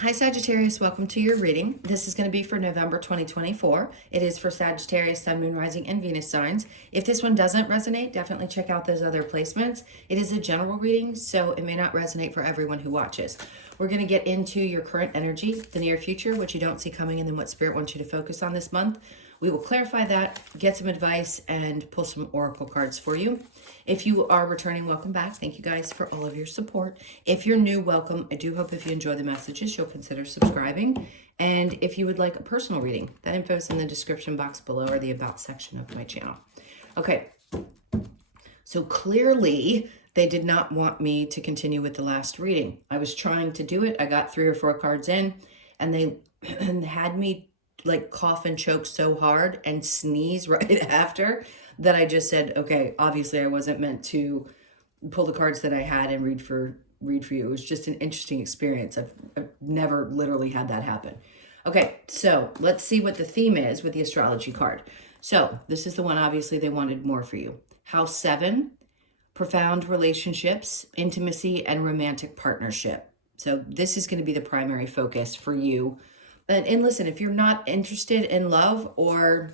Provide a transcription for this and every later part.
Hi Sagittarius, welcome to your reading. This is going to be for November 2024. It is for Sagittarius, Sun, Moon, Rising, and Venus signs. If this one doesn't resonate, definitely check out those other placements. It is a general reading, so it may not resonate for everyone who watches. We're going to get into your current energy, the near future, what you don't see coming, and then what Spirit wants you to focus on this month. We will clarify that, get some advice, and pull some oracle cards for you. If you are returning, welcome back. Thank you guys for all of your support. If you're new, welcome. I do hope if you enjoy the messages, you'll consider subscribing. And if you would like a personal reading, that info is in the description box below or the About section of my channel. Okay, so clearly they did not want me to continue with the last reading. I was trying to do it. I got 3 or 4 cards in, and they had me like cough and choke so hard and sneeze right after that I just said, okay, obviously I wasn't meant to pull the cards that I had and read for you. It was just an interesting experience. I've never literally had that happen. Okay, so let's see what the theme is with the astrology card. So this is the one obviously they wanted more for you. House 7, profound relationships, intimacy, and romantic partnership. So this is going to be the primary focus for you. And listen, if you're not interested in love, or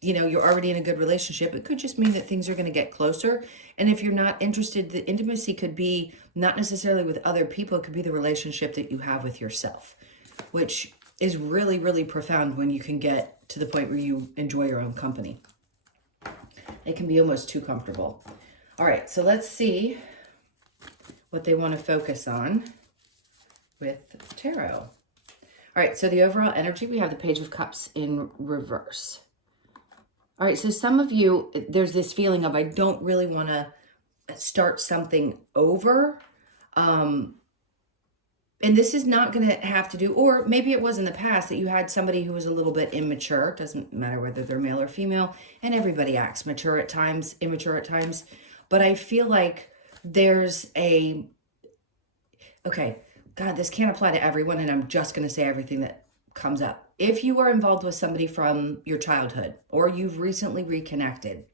you're already in a good relationship, it could just mean that things are going to get closer. And if you're not interested, the intimacy could be not necessarily with other people. It could be the relationship that you have with yourself, which is really, really profound when you can get to the point where you enjoy your own company. It can be almost too comfortable. All right, so let's see what they want to focus on with tarot. All right, so the overall energy, we have the Page of Cups in reverse. All right, so some of you, there's this feeling of, I don't really want to start something over. And this is not going to have to do, or maybe it was in the past that you had somebody who was a little bit immature. It doesn't matter whether they're male or female, and everybody acts mature at times, immature at times. But I feel like there's okay, God, this can't apply to everyone, and I'm just going to say everything that comes up. If you are involved with somebody from your childhood, or you've recently reconnected,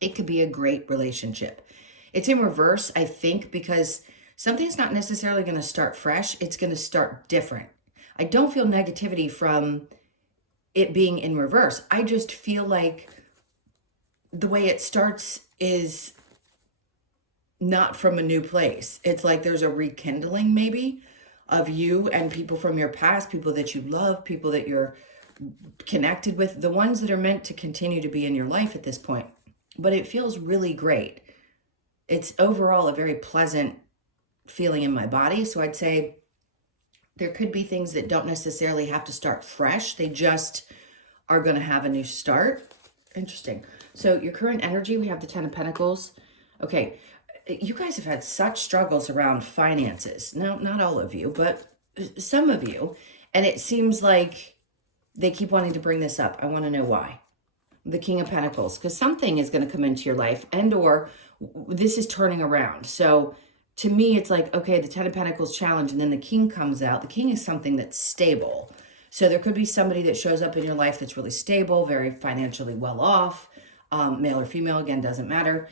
it could be a great relationship. It's in reverse, I think, because something's not necessarily going to start fresh. It's going to start different. I don't feel negativity from it being in reverse. I just feel like the way it starts is not from a new place. It's like there's a rekindling maybe of you and people from your past, people that you love, people that you're connected with, the ones that are meant to continue to be in your life at this point. But it feels really great. It's overall a very pleasant feeling in my body. So I'd say there could be things that don't necessarily have to start fresh. They just are going to have a new start. Interesting. So your current energy, we have the 10 of Pentacles. Okay. You guys have had such struggles around finances. No, not all of you, but some of you. And it seems like they keep wanting to bring this up. I want to know why. The King of Pentacles, because something is going to come into your life, and or this is turning around. So to me, it's like, okay, the 10 of Pentacles challenge, and then the King comes out. The King is something that's stable. So there could be somebody that shows up in your life that's really stable, very financially well off, male or female, again, doesn't matter.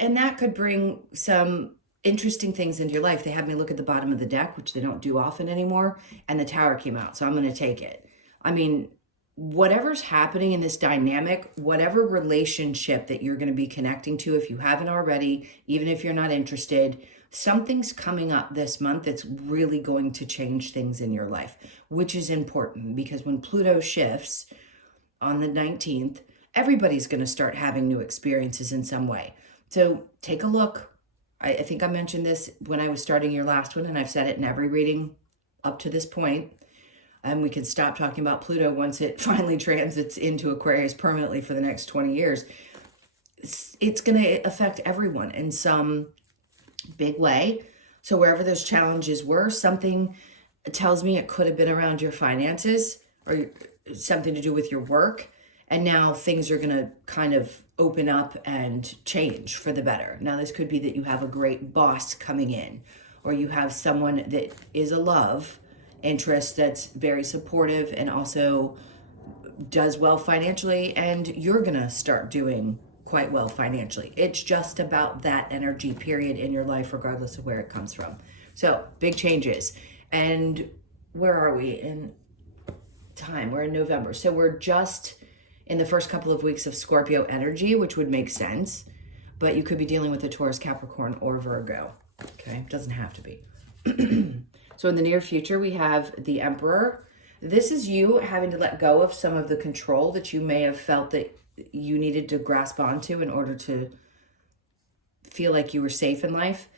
And that could bring some interesting things into your life. They had me look at the bottom of the deck, which they don't do often anymore, and the Tower came out, so I'm going to take it. I mean, whatever's happening in this dynamic, whatever relationship that you're going to be connecting to, if you haven't already, even if you're not interested, something's coming up this month that's really going to change things in your life, which is important because when Pluto shifts on the 19th, everybody's going to start having new experiences in some way. So take a look. I think I mentioned this when I was starting your last one, and I've said it in every reading up to this point. And we can stop talking about Pluto once it finally transits into Aquarius permanently for the next 20 years. It's going to affect everyone in some big way. So wherever those challenges were, something tells me it could have been around your finances or something to do with your work. And now things are going to kind of open up and change for the better. Now, this could be that you have a great boss coming in, or you have someone that is a love interest that's very supportive and also does well financially, and you're going to start doing quite well financially. It's just about that energy period in your life, regardless of where it comes from. So big changes. And where are we in time? We're in November. So we're just in the first couple of weeks of Scorpio energy, which would make sense. But you could be dealing with a Taurus, Capricorn, or Virgo. Okay, doesn't have to be. So in the near future, we have the Emperor. This is you having to let go of some of the control that you may have felt that you needed to grasp onto in order to feel like you were safe in life.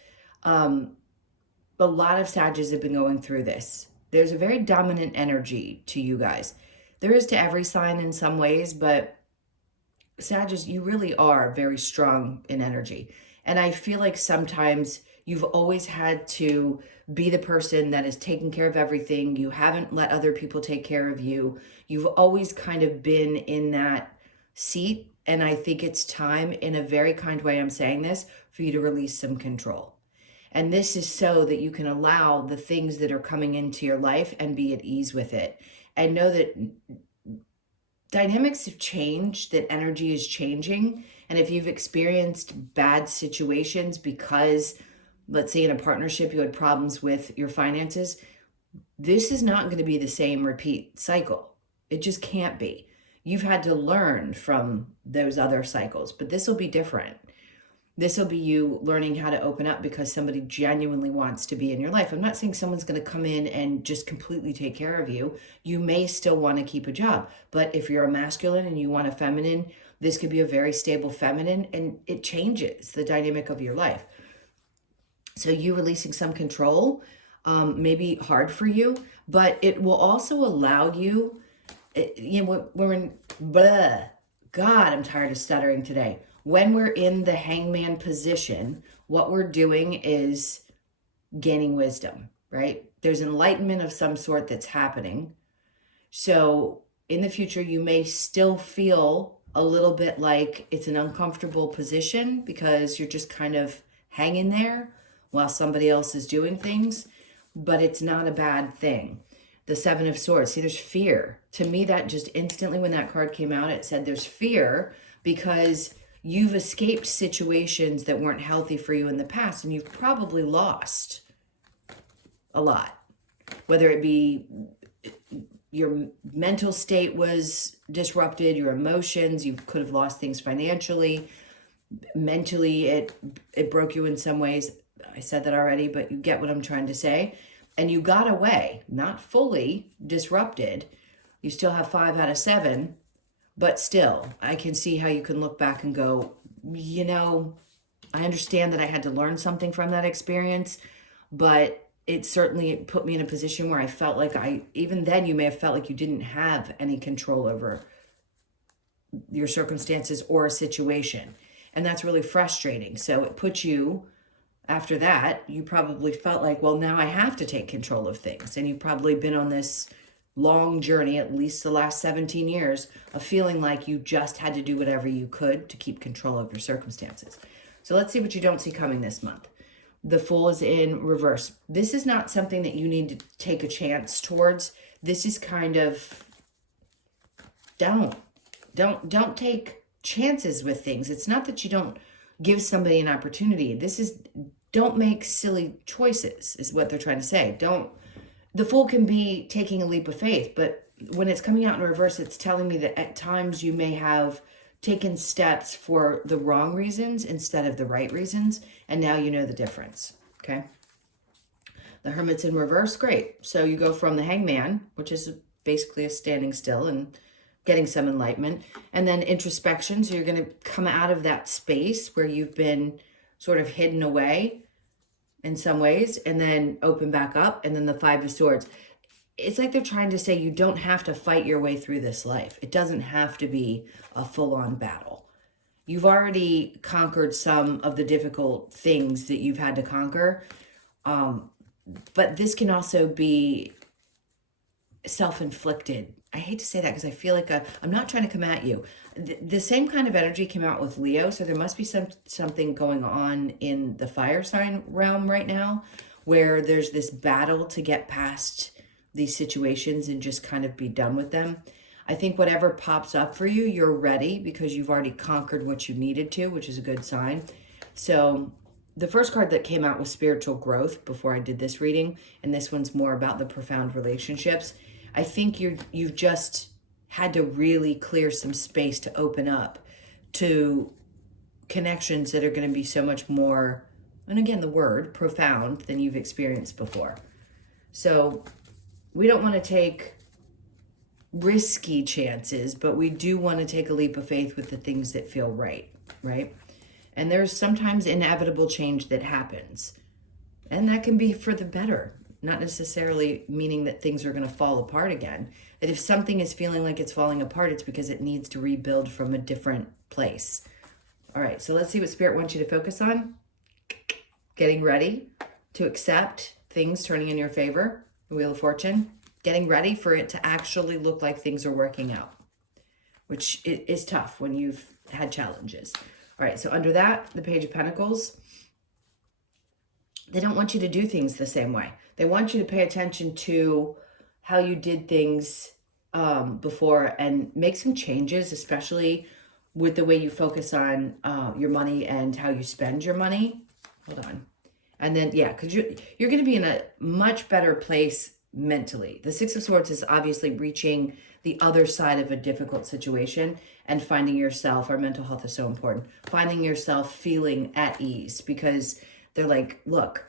A lot of Sagittarius have been going through this. There's a very dominant energy to you guys. There is to every sign in some ways, but Sagittarius, you really are very strong in energy. And I feel like sometimes you've always had to be the person that is taking care of everything. You haven't let other people take care of you. You've always kind of been in that seat. And I think it's time, in a very kind way I'm saying this, for you to release some control. And this is so that you can allow the things that are coming into your life and be at ease with it. And know that dynamics have changed, that energy is changing. And if you've experienced bad situations because, let's say in a partnership, you had problems with your finances, this is not going to be the same repeat cycle. It just can't be. You've had to learn from those other cycles, but this will be different. This will be you learning how to open up because somebody genuinely wants to be in your life. I'm not saying someone's going to come in and just completely take care of you. You may still want to keep a job, but if you're a masculine and you want a feminine, this could be a very stable feminine, and it changes the dynamic of your life. So you releasing some control may be hard for you, but it will also allow you, we're in, God, I'm tired of stuttering today. When we're in the hangman position, what we're doing is gaining wisdom, right? There's enlightenment of some sort that's happening. So in the future, you may still feel a little bit like it's an uncomfortable position because you're just kind of hanging there while somebody else is doing things, but it's not a bad thing. The Seven of Swords, see, there's fear. To me, that just instantly, when that card came out, it said there's fear because you've escaped situations that weren't healthy for you in the past, and you've probably lost a lot. Whether it be your mental state was disrupted, your emotions, you could have lost things financially, mentally, it broke you in some ways. I said that already, but you get what I'm trying to say. And you got away, not fully disrupted. You still have 5 out of 7, but still, I can see how you can look back and go, I understand that I had to learn something from that experience, but it certainly put me in a position where I felt like even then you may have felt like you didn't have any control over your circumstances or a situation. And that's really frustrating. So it puts you, after that, you probably felt like, well, now I have to take control of things. And you've probably been on this long journey, at least the last 17 years, of feeling like you just had to do whatever you could to keep control of your circumstances. So let's see what you don't see coming this month. The Fool is in reverse. This is not something that you need to take a chance towards. This is kind of, don't take chances with things. It's not that you don't give somebody an opportunity. This is, don't make silly choices, is what they're trying to say. The Fool can be taking a leap of faith, but when it's coming out in reverse, it's telling me that at times you may have taken steps for the wrong reasons instead of the right reasons, and now you know the difference, okay? The Hermit's in reverse, great. So you go from the Hangman, which is basically a standing still and getting some enlightenment, and then introspection, so you're going to come out of that space where you've been sort of hidden away in some ways, and then open back up, and then the Five of Swords. It's like they're trying to say you don't have to fight your way through this life. It doesn't have to be a full-on battle. You've already conquered some of the difficult things that you've had to conquer, but this can also be self-inflicted. I hate to say that because I feel like I'm not trying to come at you. The same kind of energy came out with Leo, so there must be something going on in the fire sign realm right now where there's this battle to get past these situations and just kind of be done with them. I think whatever pops up for you, you're ready because you've already conquered what you needed to, which is a good sign. So the first card that came out was spiritual growth before I did this reading, and this one's more about the profound relationships. I think you've just had to really clear some space to open up to connections that are going to be so much more, and again, the word profound, than you've experienced before. So we don't want to take risky chances, but we do want to take a leap of faith with the things that feel right, right? And there's sometimes inevitable change that happens. And that can be for the better, not necessarily meaning that things are going to fall apart again. That if something is feeling like it's falling apart, it's because it needs to rebuild from a different place. All right, so let's see what Spirit wants you to focus on. Getting ready to accept things turning in your favor, the Wheel of Fortune. Getting ready for it to actually look like things are working out, which is tough when you've had challenges. All right, so under that, the Page of Pentacles. They don't want you to do things the same way. They want you to pay attention to how you did things before and make some changes, especially with the way you focus on your money and how you spend your money. Hold on. And then, yeah, because you're going to be in a much better place mentally. The Six of Swords is obviously reaching the other side of a difficult situation and finding yourself, our mental health is so important, finding yourself feeling at ease, because they're like, look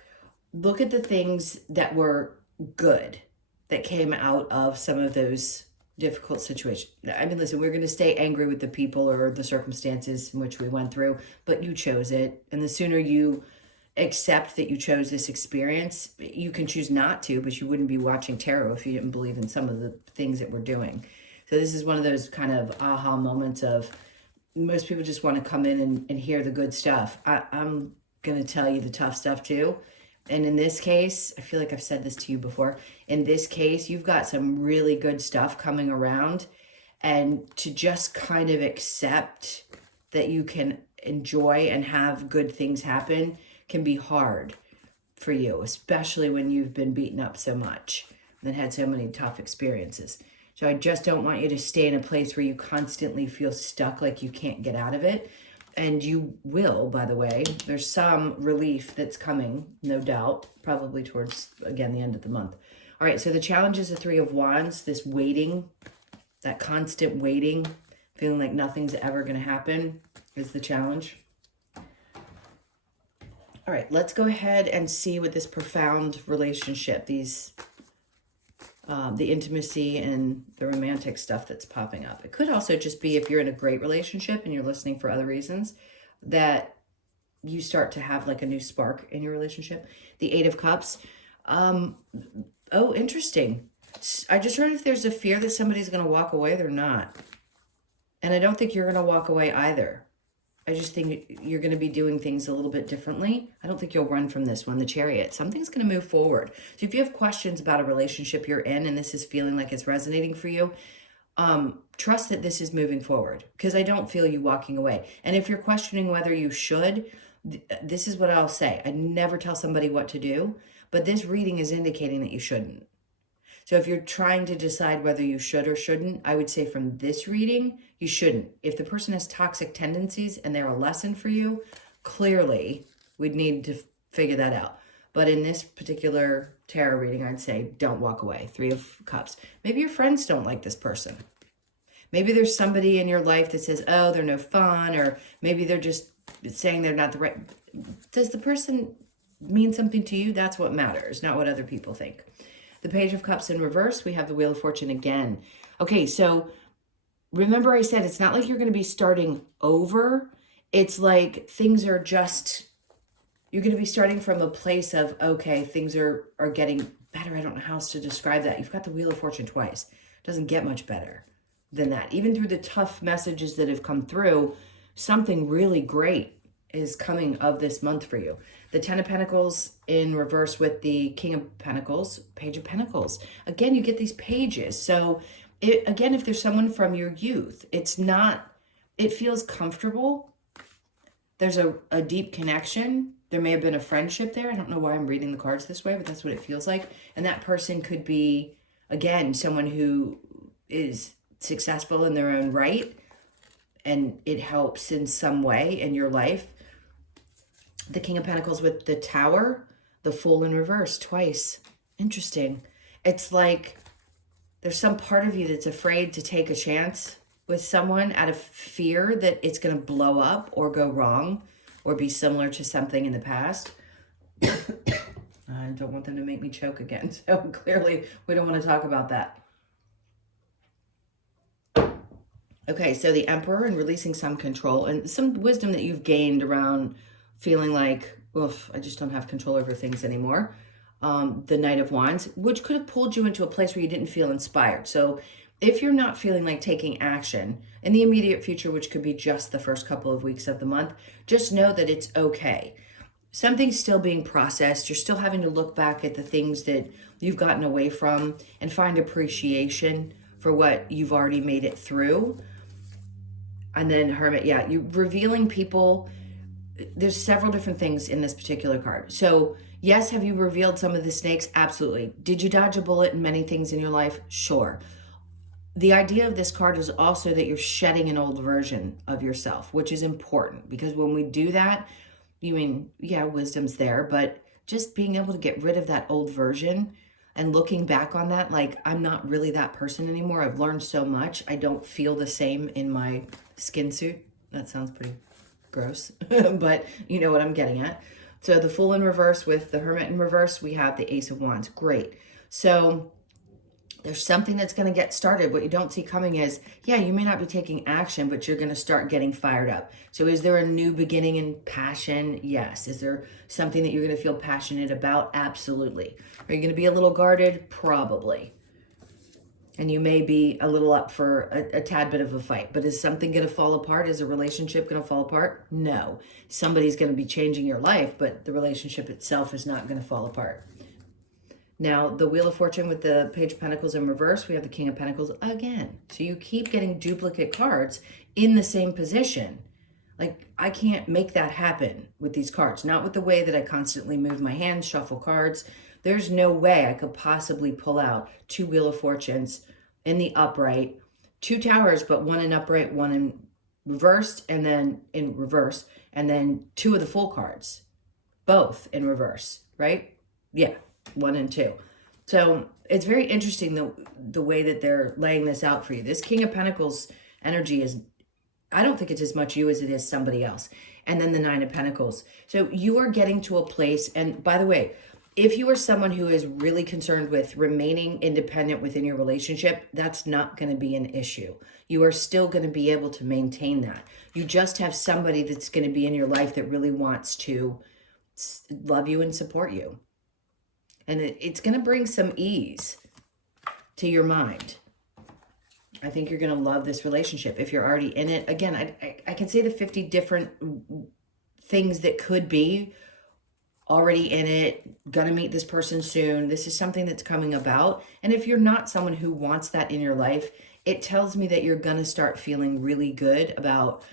at the things that were good that came out of some of those difficult situations. I mean, listen, we're going to stay angry with the people or the circumstances in which we went through, but you chose it. And the sooner you accept that you chose this experience, you can choose not to, but you wouldn't be watching tarot if you didn't believe in some of the things that we're doing. So this is one of those kind of aha moments of, most people just want to come in and hear the good stuff. I'm going to tell you the tough stuff too. And in this case, I feel like I've said this to you before. In this case, you've got some really good stuff coming around, and to just kind of accept that you can enjoy and have good things happen can be hard for you, especially when you've been beaten up so much and had so many tough experiences. So I just don't want you to stay in a place where you constantly feel stuck, like you can't get out of it. And you will, by the way. There's some relief that's coming, no doubt, probably towards, again, the end of the month. All right, so the challenge is the Three of Wands, this waiting, that constant waiting, feeling like nothing's ever going to happen is the challenge. All right, let's go ahead and see what this profound relationship, these, the intimacy and the romantic stuff that's popping up. It could also just be, if you're in a great relationship and you're listening for other reasons, that you start to have like a new spark in your relationship. The Eight of Cups. Oh, interesting. I just heard if there's a fear that somebody's going to walk away, they're not. And I don't think you're going to walk away either. I just think you're going to be doing things a little bit differently. I don't think you'll run from this one, the Chariot. Something's going to move forward. So if you have questions about a relationship you're in and this is feeling like it's resonating for you, trust that this is moving forward, because I don't feel you walking away. And if you're questioning whether you should, this is what I'll say. I never tell somebody what to do, but this reading is indicating that you shouldn't. So if you're trying to decide whether you should or shouldn't, I would say from this reading, you shouldn't. If the person has toxic tendencies and they're a lesson for you, clearly we'd need to figure that out. But in this particular tarot reading, I'd say don't walk away. Three of Cups. Maybe your friends don't like this person. Maybe there's somebody in your life that says, oh, they're no fun, or maybe they're just saying they're not the right. Does the person mean something to you? That's what matters, not what other people think. The Page of Cups in reverse, we have the Wheel of Fortune again. Okay, so remember I said it's not like you're going to be starting over. It's like things are just, you're going to be starting from a place of, okay, things are getting better. I don't know how else to describe that. You've got the Wheel of Fortune twice. It doesn't get much better than that. Even through the tough messages that have come through, something really great is coming of this month for you. The Ten of Pentacles in reverse with the King of Pentacles, Page of Pentacles. Again, you get these pages. So again, if there's someone from your youth, it's not, it feels comfortable. There's a deep connection. There may have been a friendship there. I don't know why I'm reading the cards this way, but that's what it feels like. And that person could be, again, someone who is successful in their own right, and it helps in some way in your life. The King of Pentacles with the Tower, the Fool in reverse twice. Interesting. It's like there's some part of you that's afraid to take a chance with someone out of fear that it's going to blow up or go wrong or be similar to something in the past. I don't want them to make me choke again. So clearly we don't want to talk about that. Okay, so the Emperor and releasing some control and some wisdom that you've gained around feeling like, oof, I just don't have control over things anymore. The Knight of Wands, which could have pulled you into a place where you didn't feel inspired. So if you're not feeling like taking action in the immediate future, which could be just the first couple of weeks of the month, just know that it's okay. Something's still being processed. You're still having to look back at the things that you've gotten away from and find appreciation for what you've already made it through. And then Hermit, yeah, you revealing people. There's several different things in this particular card. So yes, have you revealed some of the snakes? Absolutely. Did you dodge a bullet in many things in your life? Sure. The idea of this card is also that you're shedding an old version of yourself, which is important because when we do that, you mean, yeah, wisdom's there, but just being able to get rid of that old version and looking back on that, like, I'm not really that person anymore. I've learned so much. I don't feel the same in my skin suit. That sounds pretty gross, but you know what I'm getting at. So the Fool in reverse with the Hermit in reverse, we have the Ace of Wands. Great. So there's something that's going to get started. What you don't see coming is, yeah, you may not be taking action, but you're going to start getting fired up. So is there a new beginning in passion? Yes. Is there something that you're going to feel passionate about? Absolutely. Are you going to be a little guarded? Probably. And you may be a little up for a tad bit of a fight. But is something going to fall apart? Is a relationship going to fall apart? No. Somebody's going to be changing your life, but the relationship itself is not going to fall apart. Now, the Wheel of Fortune with the Page of Pentacles in reverse, we have the King of Pentacles again. So you keep getting duplicate cards in the same position. Like, I can't make that happen with these cards. Not with the way that I constantly move my hands, shuffle cards. There's no way I could possibly pull out 2 Wheel of Fortunes in the upright, 2 Towers, but one in upright, one in reversed, and then in reverse, and then 2 of the Fool cards, both in reverse, right? Yeah. 1 and 2. So it's very interesting the way that they're laying this out for you. This King of Pentacles energy is, I don't think it's as much you as it is somebody else. And then the 9 of Pentacles. So you are getting to a place, and by the way, if you are someone who is really concerned with remaining independent within your relationship, that's not going to be an issue. You are still going to be able to maintain that. You just have somebody that's going to be in your life that really wants to love you and support you. And it's going to bring some ease to your mind. I think you're going to love this relationship if you're already in it. Again, I can say the 50 different things that could be already in it, going to meet this person soon. This is something that's coming about. And if you're not someone who wants that in your life, it tells me that you're going to start feeling really good about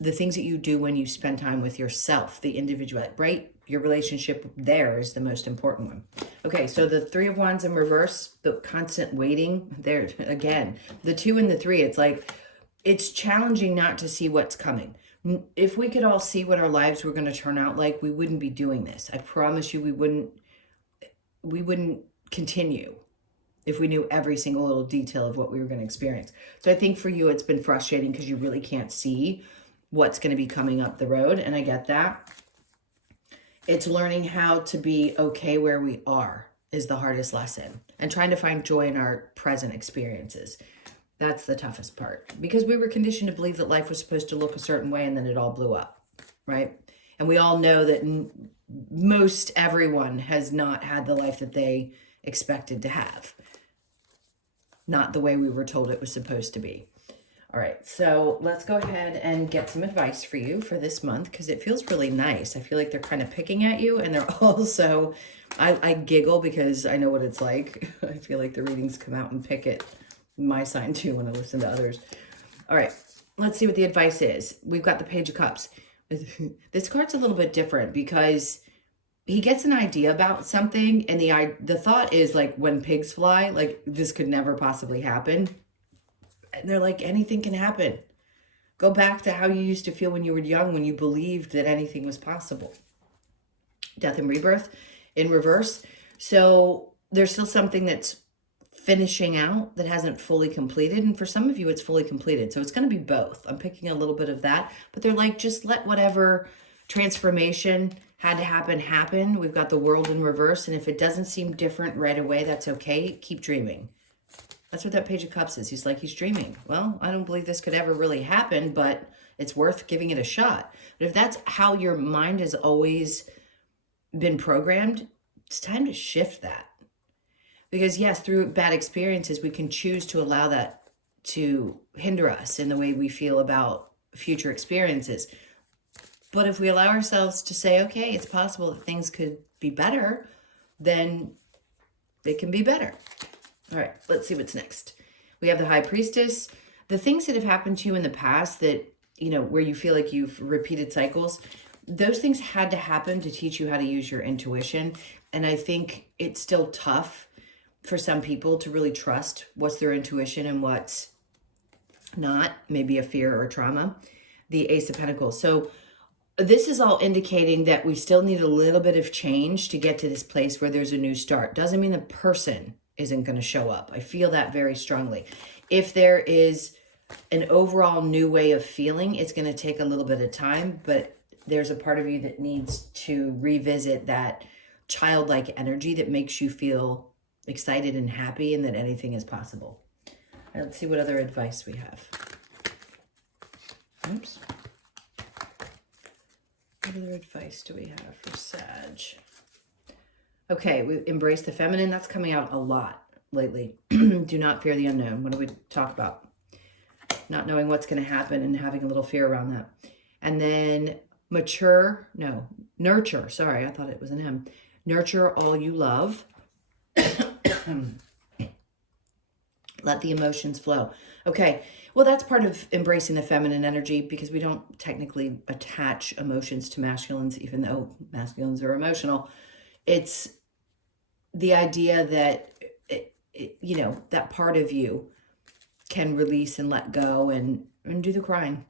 the things that you do when you spend time with yourself, the individual, right? Your relationship there is the most important one. Okay, so the 3 of Wands in reverse, the constant waiting, there again, the 2 and the 3, it's like, it's challenging not to see what's coming. If we could all see what our lives were going to turn out like, we wouldn't be doing this. I promise you we wouldn't continue if we knew every single little detail of what we were going to experience. So I think for you, it's been frustrating because you really can't see what's going to be coming up the road. And I get that. It's learning how to be okay where we are is the hardest lesson, and trying to find joy in our present experiences. That's the toughest part, because we were conditioned to believe that life was supposed to look a certain way, and then it all blew up, right? And we all know that most everyone has not had the life that they expected to have. Not the way we were told it was supposed to be. All right, so let's go ahead and get some advice for you for this month, because it feels really nice. I feel like they're kind of picking at you, and they're also, I giggle because I know what it's like. I feel like the readings come out and pick at my sign too when I listen to others. All right, let's see what the advice is. We've got the Page of Cups. This card's a little bit different because he gets an idea about something, and the thought is like, when pigs fly, like this could never possibly happen. And they're like, anything can happen. Go back to how you used to feel when you were young, when you believed that anything was possible. Death and rebirth in reverse. So there's still something that's finishing out that hasn't fully completed. And for some of you, it's fully completed. So it's going to be both. I'm picking a little bit of that. But they're like, just let whatever transformation had to happen. We've got the world in reverse. And if it doesn't seem different right away, that's okay. Keep dreaming. That's what that Page of Cups is. He's like, he's dreaming. Well, I don't believe this could ever really happen, but it's worth giving it a shot. But if that's how your mind has always been programmed, it's time to shift that. Because yes, through bad experiences, we can choose to allow that to hinder us in the way we feel about future experiences. But if we allow ourselves to say, okay, it's possible that things could be better, then they can be better. All right, let's see what's next. We have the High Priestess. The things that have happened to you in the past that, you know, where you feel like you've repeated cycles, those things had to happen to teach you how to use your intuition. And I think it's still tough for some people to really trust what's their intuition and what's not, maybe a fear or trauma. The Ace of Pentacles. So this is all indicating that we still need a little bit of change to get to this place where there's a new start. Doesn't mean the person isn't going to show up. I feel that very strongly. If there is an overall new way of feeling, it's going to take a little bit of time, but there's a part of you that needs to revisit that childlike energy that makes you feel excited and happy and that anything is possible. All right, let's see what other advice we have. Oops. What other advice do we have for Sag? Okay, we embrace the feminine. That's coming out a lot lately. Do not fear the unknown. What do we talk about? Not knowing what's going to happen and having a little fear around that. And then nurture. Sorry, I thought it was an M. Nurture all you love. Let the emotions flow. Okay, well, that's part of embracing the feminine energy because we don't technically attach emotions to masculines, even though masculines are emotional. It's the idea that, you know, that part of you can release and let go and do the crying,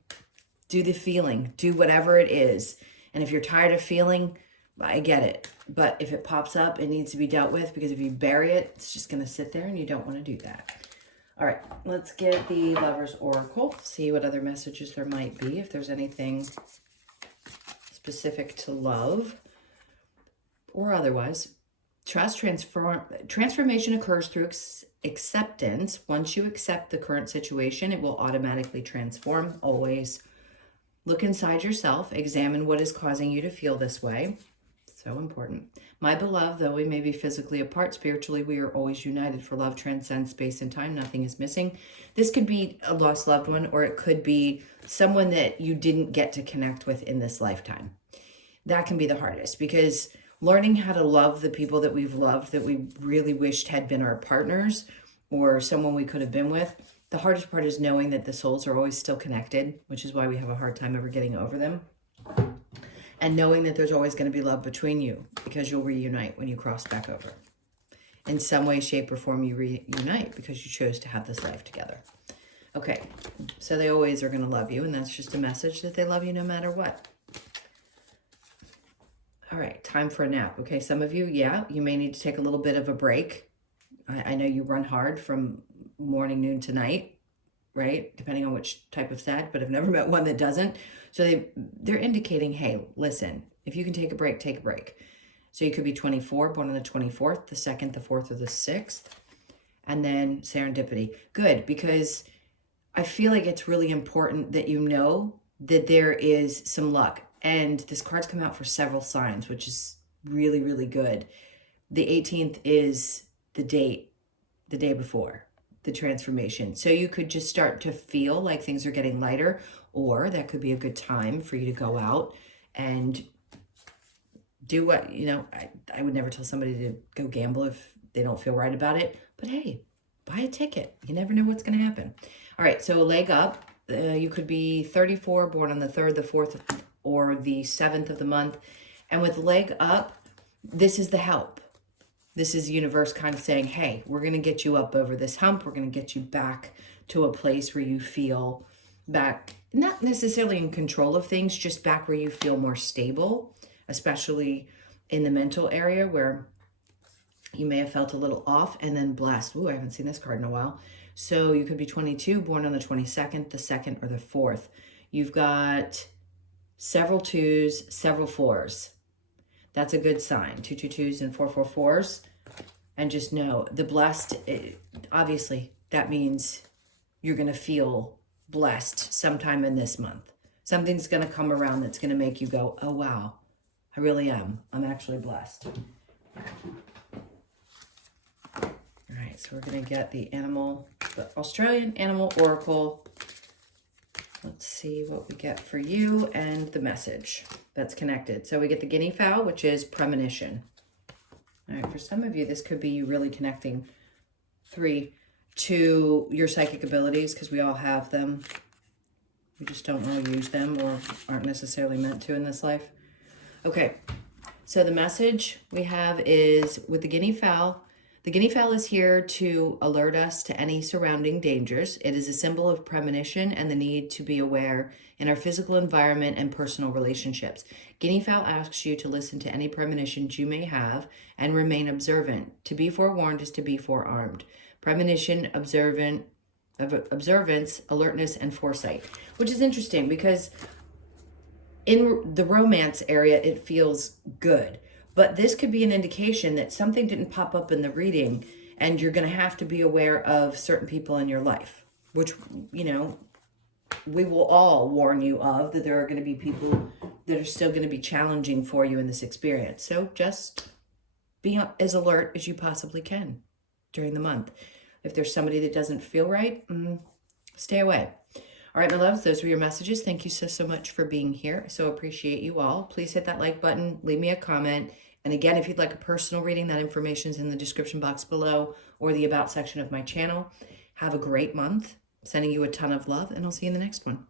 do the feeling, do whatever it is. And if you're tired of feeling, I get it. But if it pops up, it needs to be dealt with because if you bury it, it's just going to sit there and you don't want to do that. All right, let's get the Lover's Oracle, see what other messages there might be, if there's anything specific to love or otherwise. Trust, transformation occurs through acceptance. Once you accept the current situation, it will automatically transform, always. Look inside yourself, examine what is causing you to feel this way. So important. My beloved, though we may be physically apart, spiritually we are always united, for love transcends space and time. Nothing is missing. This could be a lost loved one, or it could be someone that you didn't get to connect with in this lifetime. That can be the hardest, because learning how to love the people that we've loved, that we really wished had been our partners or someone we could have been with, the hardest part is knowing that the souls are always still connected, which is why we have a hard time ever getting over them. And knowing that there's always going to be love between you because you'll reunite when you cross back over. In some way, shape, or form, you reunite because you chose to have this life together. Okay, so they always are going to love you, and that's just a message that they love you no matter what. All right, time for a nap. Okay, some of you, yeah, you may need to take a little bit of a break. I know you run hard from morning, noon to night, right? Depending on which type of Sag, but I've never met one that doesn't. So they're indicating, hey, listen, if you can take a break, take a break. So you could be 24, born on the 24th, the 2nd, the 4th, or the 6th. And then serendipity. Good, because I feel like it's really important that you know that there is some luck. And this card's come out for several signs, which is really, really good. The 18th is the date, the day before the transformation. So you could just start to feel like things are getting lighter, or that could be a good time for you to go out and do what, you know, I would never tell somebody to go gamble if they don't feel right about it. But hey, buy a ticket. You never know what's going to happen. All right, so a leg up. You could be 34, born on the 3rd, the 4th, or the 7th of the month. And with leg up, this is the help. This is the universe kind of saying, hey, we're going to get you up over this hump. We're going to get you back to a place where you feel back, not necessarily in control of things, just back where you feel more stable, especially in the mental area where you may have felt a little off, and then blessed. Ooh, I haven't seen this card in a while. So you could be 22, born on the 22nd, the 2nd, or the 4th. You've got several 2s, several 4s. That's a good sign. 2 2s and 4 4s. And just know the blessed, obviously, that means you're going to feel blessed sometime in this month. Something's going to come around that's going to make you go, oh, wow, I really am. I'm actually blessed. All right, so we're going to get the Australian Animal Oracle. Let's see what we get for you and the message that's connected. So we get the guinea fowl, which is premonition. All right, for some of you, this could be you really connecting 3 to your psychic abilities, because we all have them. We just don't really use them or aren't necessarily meant to in this life. Okay, so the message we have is with the guinea fowl. The guinea fowl is here to alert us to any surrounding dangers. It is a symbol of premonition and the need to be aware in our physical environment and personal relationships. Guinea fowl asks you to listen to any premonitions you may have and remain observant. To be forewarned is to be forearmed. Premonition, observance, alertness, and foresight, which is interesting because in the romance area, it feels good. But this could be an indication that something didn't pop up in the reading and you're going to have to be aware of certain people in your life, which, you know, we will all warn you of, that there are going to be people that are still going to be challenging for you in this experience. So just be as alert as you possibly can during the month. If there's somebody that doesn't feel right, stay away. All right, my loves, those were your messages. Thank you so much for being here. I so appreciate you all. Please hit that like button, leave me a comment. And again, if you'd like a personal reading, that information is in the description box below or the about section of my channel. Have a great month. Sending you a ton of love, and I'll see you in the next one.